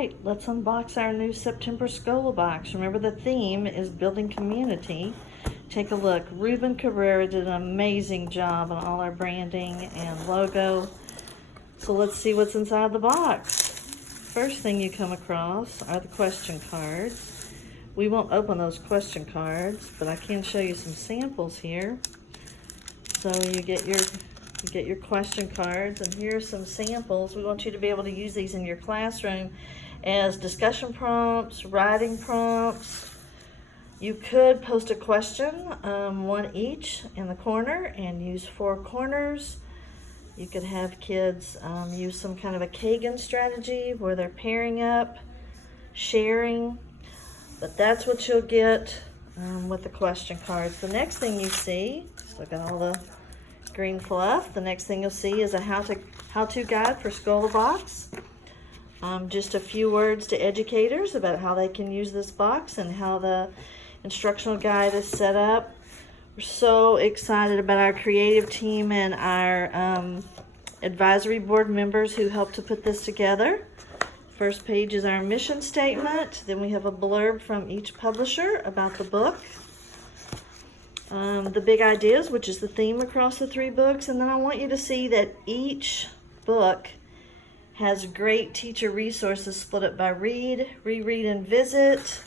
right, let's unbox our new September ScholaBox. Remember, the theme is building community. Take a look. Ruben Cabrera did an amazing job on all our branding and logo. So let's see what's inside the box. First thing you come across are the question cards. We won't open those question cards, but I can show you some samples here. So you get your question cards, and here are some samples. We want you to be able to use these in your classroom as discussion prompts, writing prompts. You could post a question, one each in the corner, and use 4 corners. You could have kids use some kind of a Kagan strategy where they're pairing up, sharing, but that's what you'll get with the question cards. The next thing you see, just look at all the green fluff. The next thing you'll see is a how-to guide for ScholaBox. Just a few words to educators about how they can use this box and how the instructional guide is set up. We're so excited about our creative team and our advisory board members who helped to put this together. First page is our mission statement. Then we have a blurb from each publisher about the book. The big ideas, which is the theme across the 3 books. And then I want you to see that each book has great teacher resources split up by read, reread, and visit.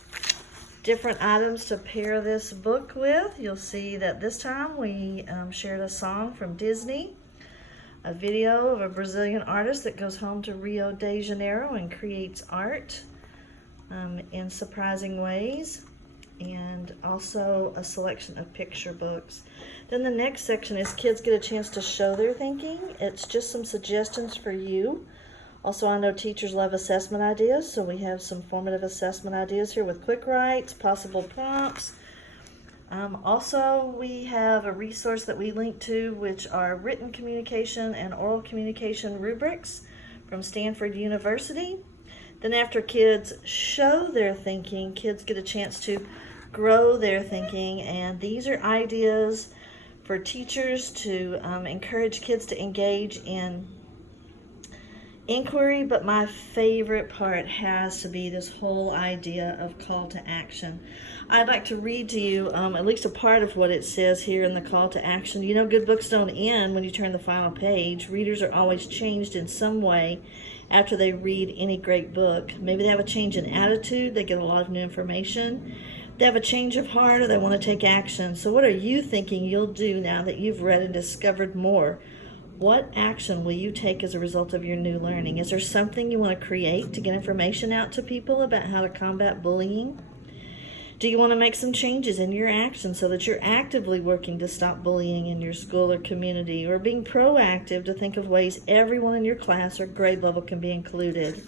Different items to pair this book with. You'll see that this time we shared a song from Disney, a video of a Brazilian artist that goes home to Rio de Janeiro and creates art in surprising ways, and also a selection of picture books. Then the next section is kids get a chance to show their thinking. It's just some suggestions for you. Also, I know teachers love assessment ideas, so we have some formative assessment ideas here with quick writes, possible prompts. Also, we have a resource that we link to, which are written communication and oral communication rubrics from Stanford University. Then after kids show their thinking, kids get a chance to grow their thinking, and these are ideas for teachers to encourage kids to engage in inquiry, but my favorite part has to be this whole idea of call to action. I'd like to read to you at least a part of what it says here in the call to action. You know, good books don't end when you turn the final page. Readers are always changed in some way after they read any great book. Maybe they have a change in attitude, they get a lot of new information, they have a change of heart, or they want to take action. So what are you thinking you'll do now that you've read and discovered more? What action will you take as a result of your new learning? Is there something you want to create to get information out to people about how to combat bullying? Do you want to make some changes in your actions so that you're actively working to stop bullying in your school or community, or being proactive to think of ways everyone in your class or grade level can be included?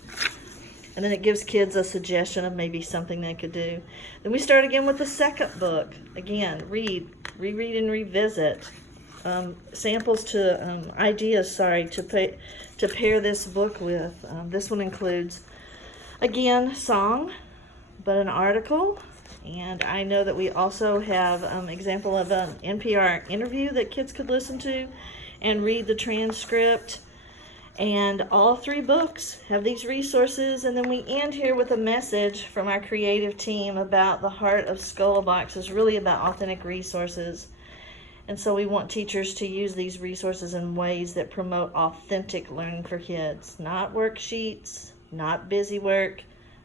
And then it gives kids a suggestion of maybe something they could do. Then we start again with the second book. Again, read, reread, and revisit. Samples to ideas, to pair this book with. This one includes, again, song, but an article. And I know that we also have an example of an NPR interview that kids could listen to and read the transcript. And all 3 books have these resources. And then we end here with a message from our creative team about the heart of ScholaBox is really about authentic resources. And so we want teachers to use these resources in ways that promote authentic learning for kids. Not worksheets, not busy work,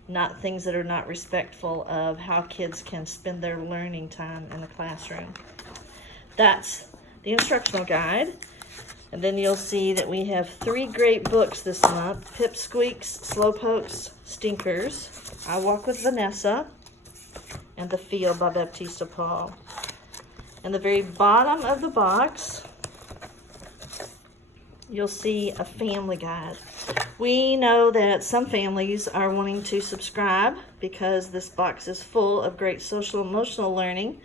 not things that are not respectful of how kids can spend their learning time in the classroom. That's the instructional guide. And then you'll see that we have 3 great books this month: Pipsqueaks, Slowpokes, Stinkers, I Walk with Vanessa, and The Field by Baptista Paul. And the very bottom of the box, you'll see a family guide. We know that some families are wanting to subscribe because this box is full of great social emotional learning.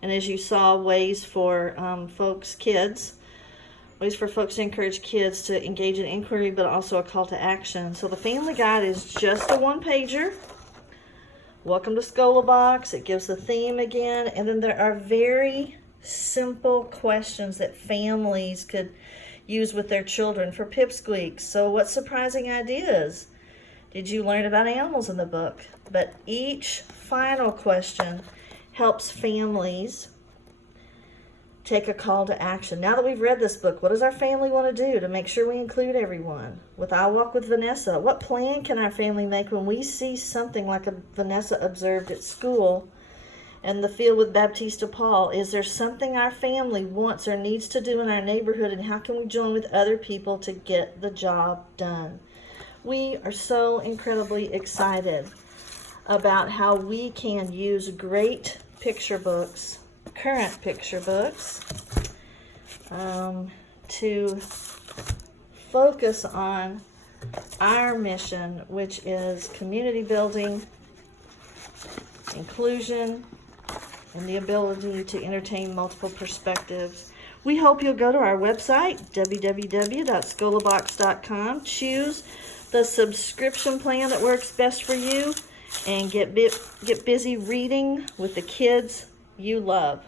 And as you saw, ways for folks to encourage kids to engage in inquiry, but also a call to action. So the family guide is just a 1-pager. Welcome to ScholaBox. It gives the theme again, and then there are very simple questions that families could use with their children for pipsqueaks. So what surprising ideas Did you learn about animals in the book? But each final question helps families take a call to action. Now that we've read this book, what does our family want to do to make sure we include everyone? With I Walk with Vanessa, what plan can our family make when we see something like Vanessa observed at school and the field with Baptista Paul? Is there something our family wants or needs to do in our neighborhood, and how can we join with other people to get the job done? We are so incredibly excited about how we can use great picture books, current picture books, to focus on our mission, which is community building, inclusion, and the ability to entertain multiple perspectives. We hope you'll go to our website, www.scholabox.com, choose the subscription plan that works best for you, and get busy reading with the kids you love.